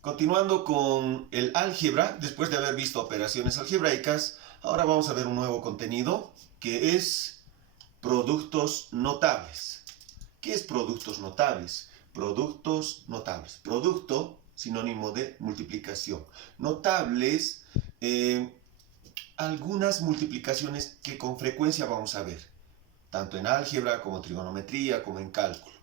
Continuando con el álgebra, después de haber visto operaciones algebraicas, ahora vamos a ver un nuevo contenido que es productos notables. ¿Qué es productos notables? Productos notables. Producto, sinónimo de multiplicación. Notables, algunas multiplicaciones que con frecuencia vamos a ver, tanto en álgebra como trigonometría, como en cálculo.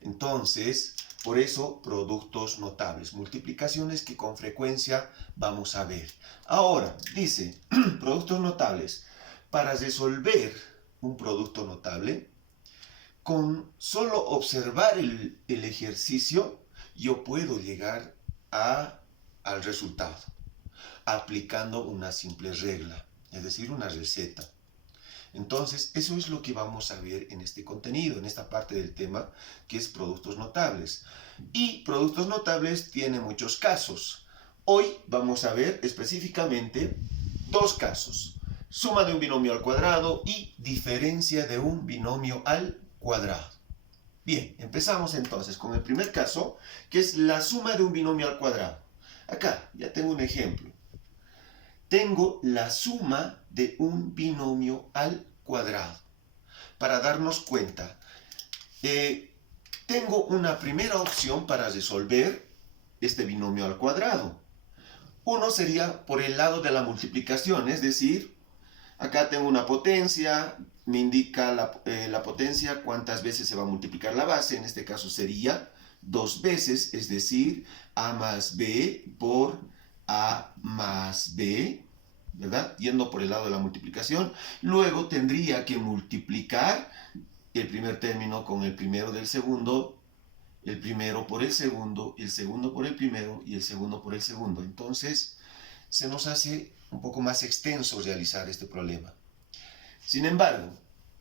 Entonces, por eso, productos notables, multiplicaciones que con frecuencia vamos a ver. Ahora, dice, productos notables. Para resolver un producto notable, con solo observar el ejercicio, yo puedo llegar al resultado, aplicando una simple regla, es decir, una receta. Entonces, eso es lo que vamos a ver en este contenido, en esta parte del tema, que es productos notables. Y productos notables tiene muchos casos. Hoy vamos a ver específicamente dos casos: suma de un binomio al cuadrado y diferencia de un binomio al cuadrado. Bien, empezamos entonces con el primer caso, que es la suma de un binomio al cuadrado. Acá ya tengo un ejemplo. Tengo la suma de un binomio al cuadrado. Para darnos cuenta, tengo una primera opción para resolver este binomio al cuadrado. Uno sería por el lado de la multiplicación, es decir, acá tengo una potencia, me indica la potencia, cuántas veces se va a multiplicar la base. En este caso sería 2 veces, es decir, a más b por a más b, ¿verdad? Yendo por el lado de la multiplicación. Luego tendría que multiplicar el primer término con el primero del segundo, el primero por el segundo por el primero y el segundo por el segundo. Entonces, se nos hace un poco más extenso realizar este problema. Sin embargo,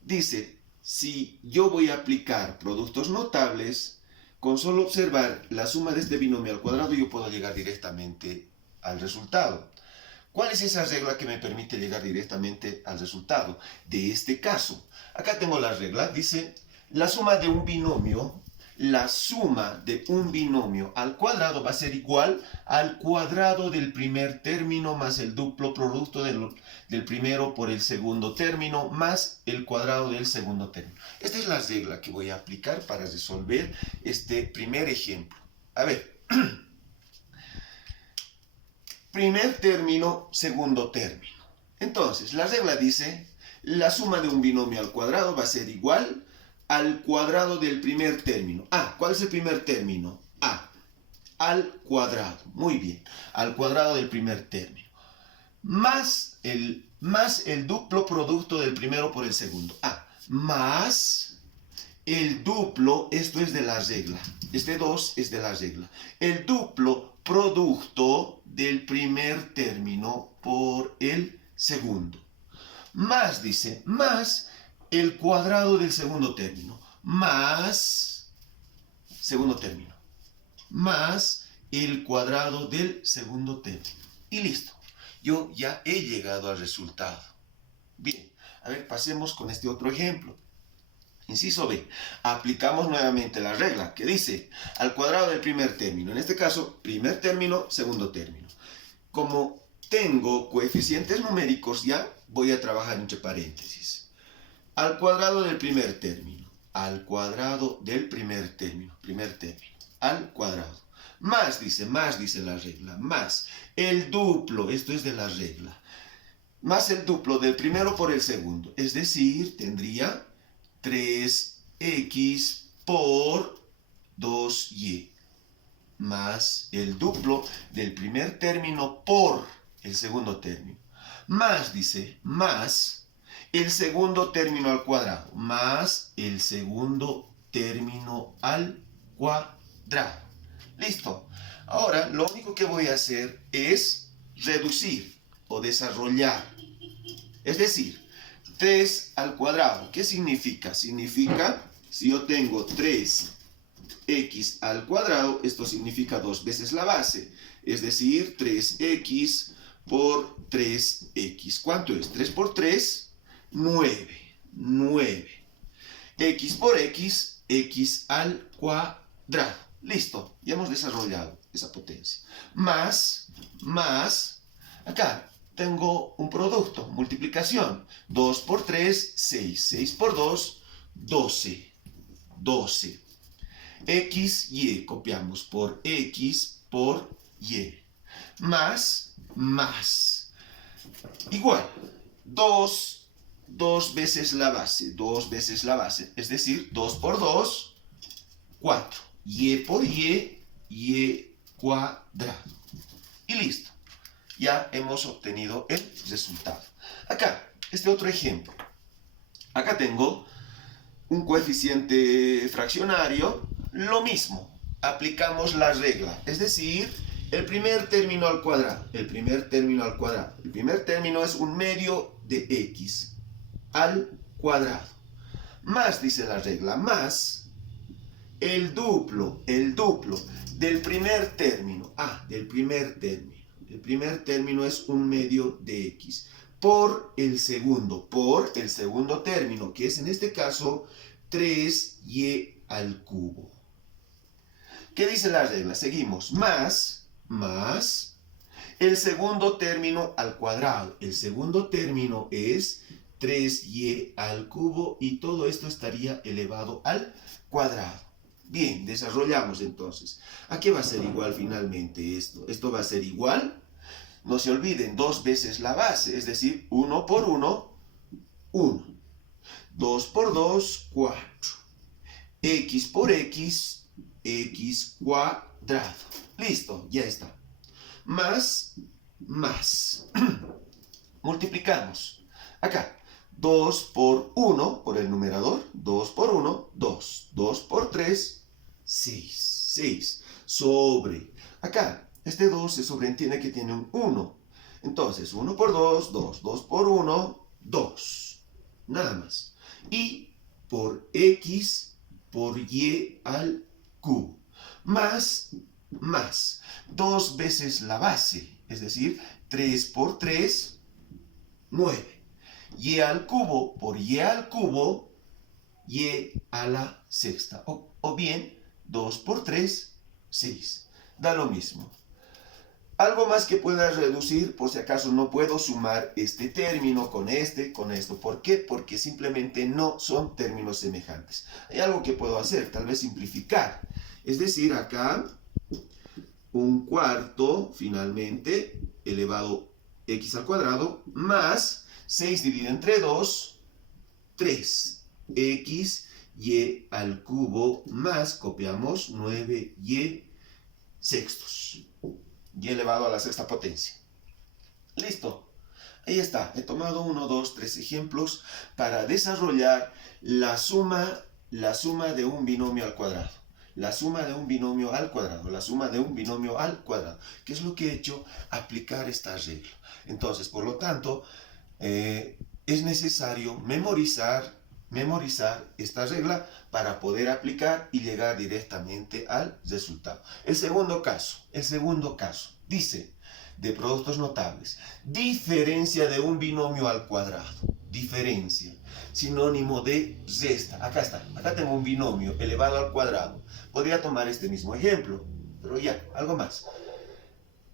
dice, si yo voy a aplicar productos notables, con solo observar la suma de este binomio al cuadrado, yo puedo llegar directamente al resultado. ¿Cuál es esa regla que me permite llegar directamente al resultado de este caso? Acá tengo la regla, dice, la suma de un binomio al cuadrado va a ser igual al cuadrado del primer término más el duplo producto del primero por el segundo término más el cuadrado del segundo término. Esta es la regla que voy a aplicar para resolver este primer ejemplo. A ver. Primer término, segundo término. Entonces, la regla dice, la suma de un binomio al cuadrado va a ser igual al cuadrado del primer término. ¿Cuál es el primer término? Al cuadrado. Muy bien. Al cuadrado del primer término. Más el duplo producto del primero por el segundo. Más el duplo, esto es de la regla. Este 2 es de la regla. El duplo producto del primer término por el segundo. Más, dice, más el cuadrado del segundo término. Más, segundo término. Más el cuadrado del segundo término. Y listo. Yo ya he llegado al resultado. Bien, a ver, pasemos con este otro ejemplo. Inciso B, aplicamos nuevamente la regla que dice al cuadrado del primer término. En este caso, primer término, segundo término. Como tengo coeficientes numéricos, ya voy a trabajar entre paréntesis. Al cuadrado del primer término. Al cuadrado del primer término. Al cuadrado. Más dice la regla. Más el duplo, esto es de la regla. Más el duplo del primero por el segundo. Es decir, tendría 3x por 2y más el duplo del primer término por el segundo término. Más, dice, más el segundo término al cuadrado. Más el segundo término al cuadrado. Listo. Ahora, lo único que voy a hacer es reducir o desarrollar. Es decir, 3 al cuadrado. ¿Qué significa? Significa, si yo tengo 3x al cuadrado, esto significa 2 veces la base. Es decir, 3x por 3x. ¿Cuánto es? 3 por 3, 9. 9. X por x, x al cuadrado. Listo, ya hemos desarrollado esa potencia. Más, acá tengo un producto, multiplicación. 2 por 3, 6. 6 por 2, 12. 12. X, Y, copiamos por X por Y. Más, igual. 2 veces la base, 2 veces la base. Es decir, 2 por 2, 4. Y por Y cuadrado. Y listo. Ya hemos obtenido el resultado. Acá, este otro ejemplo. Acá tengo un coeficiente fraccionario, lo mismo. Aplicamos la regla, es decir, el primer término al cuadrado. El primer término al cuadrado. El primer término es un medio de x al cuadrado. Más, dice la regla, más el duplo del primer término. Del primer término. El primer término es un medio de x por el segundo término, que es en este caso 3y al cubo. ¿Qué dice la regla? Seguimos. Más el segundo término al cuadrado. El segundo término es 3y al cubo y todo esto estaría elevado al cuadrado. Bien, desarrollamos entonces. ¿A qué va a ser igual finalmente esto? Esto va a ser igual, no se olviden, 2 veces la base, es decir, 1 por 1, 1. 2 por 2, 4. X por X, X cuadrado. Listo, ya está. Más. Multiplicamos. Acá, 2 por 1, por el numerador, 2 por 1, 2. 2 por 3, 6. 6. Sobre. Acá, este 2 se sobreentiende que tiene un 1. Entonces, 1 por 2, 2. 2 por 1, 2. Nada más. Y por X por Y al cubo. Más. 2 veces la base. Es decir, 3 por 3, 9. Y al cubo por Y al cubo, Y a la sexta. O bien, 2 por 3, 6. Da lo mismo. Algo más que pueda reducir, por si acaso no puedo sumar este término con esto. ¿Por qué? Porque simplemente no son términos semejantes. Hay algo que puedo hacer, tal vez simplificar. Es decir, acá, un cuarto, finalmente, elevado x al cuadrado, más 6 dividido entre 2, 3. X, y al cubo, más, copiamos, 9y sextos. Y elevado a la sexta potencia. Listo. Ahí está. He tomado 1, 2, 3 ejemplos para desarrollar la suma de un binomio al cuadrado. La suma de un binomio al cuadrado. La suma de un binomio al cuadrado. ¿Qué es lo que he hecho? Aplicar esta regla. Entonces, por lo tanto, es necesario memorizar esta regla para poder aplicar y llegar directamente al resultado. El segundo caso dice, de productos notables, diferencia de un binomio al cuadrado. Diferencia, sinónimo de resta. Acá está, acá tengo un binomio elevado al cuadrado. Podría tomar este mismo ejemplo, pero ya, algo más.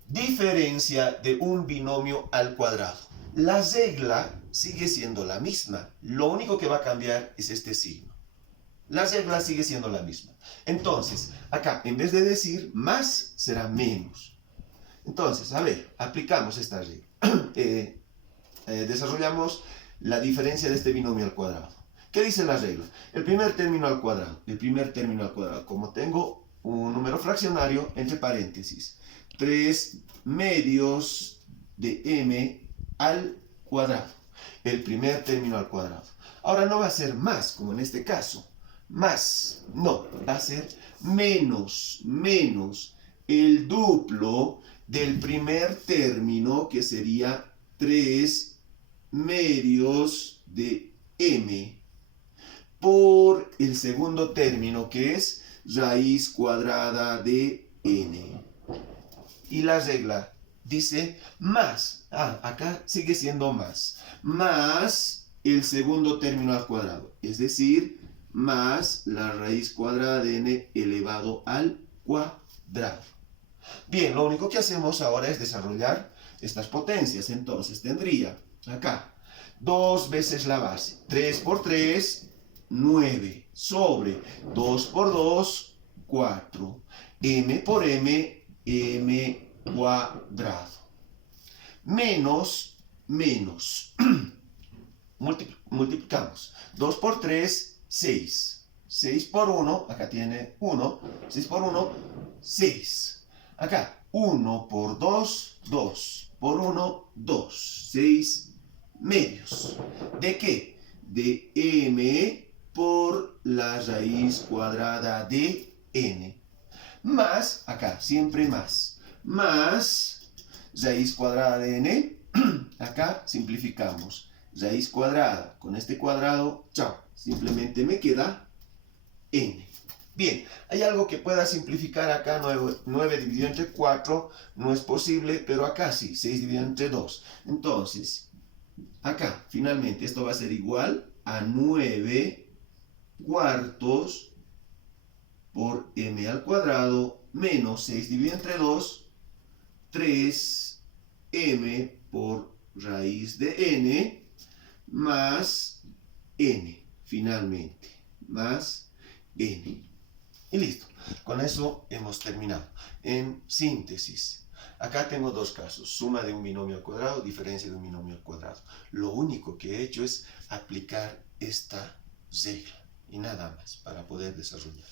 Diferencia de un binomio al cuadrado. La regla sigue siendo la misma. Lo único que va a cambiar es este signo. La regla sigue siendo la misma. Entonces, acá, en vez de decir más, será menos. Entonces, a ver, aplicamos esta regla. Desarrollamos la diferencia de este binomio al cuadrado. ¿Qué dice la regla? El primer término al cuadrado. Como tengo un número fraccionario, entre paréntesis, 3 medios de m al cuadrado. El primer término al cuadrado. Ahora no va a ser más, como en este caso. Más, no, va a ser menos el duplo del primer término, que sería 3 medios de m, por el segundo término, que es raíz cuadrada de n. Y la regla dice más. Acá sigue siendo más el segundo término al cuadrado, es decir, más la raíz cuadrada de n elevado al cuadrado. Bien, lo único que hacemos ahora es desarrollar estas potencias. Entonces tendría acá 2 veces la base. 3 por 3, 9. Sobre 2 por 2, 4. M por M, M cuadrado. Menos. Multiplicamos. 2 por 3, 6. 6 por 1, acá tiene 1. 6 por 1, 6. Acá, 1 por 2, 2. Por 1, 2. 6 medios. ¿De qué? De m por la raíz cuadrada de n. Más, acá, siempre más. Más raíz cuadrada de n. Acá simplificamos. Raíz cuadrada con este cuadrado, chao. Simplemente me queda n. Bien, hay algo que pueda simplificar acá. 9 dividido entre 4 no es posible, pero acá sí. 6 dividido entre 2. Entonces, acá, finalmente, esto va a ser igual a 9 cuartos por m al cuadrado menos 6 dividido entre 2, 3m por raíz de n más n, finalmente, más n. Y listo. Con eso hemos terminado. En síntesis, acá tengo dos casos. Suma de un binomio al cuadrado, diferencia de un binomio al cuadrado. Lo único que he hecho es aplicar esta regla y nada más para poder desarrollar.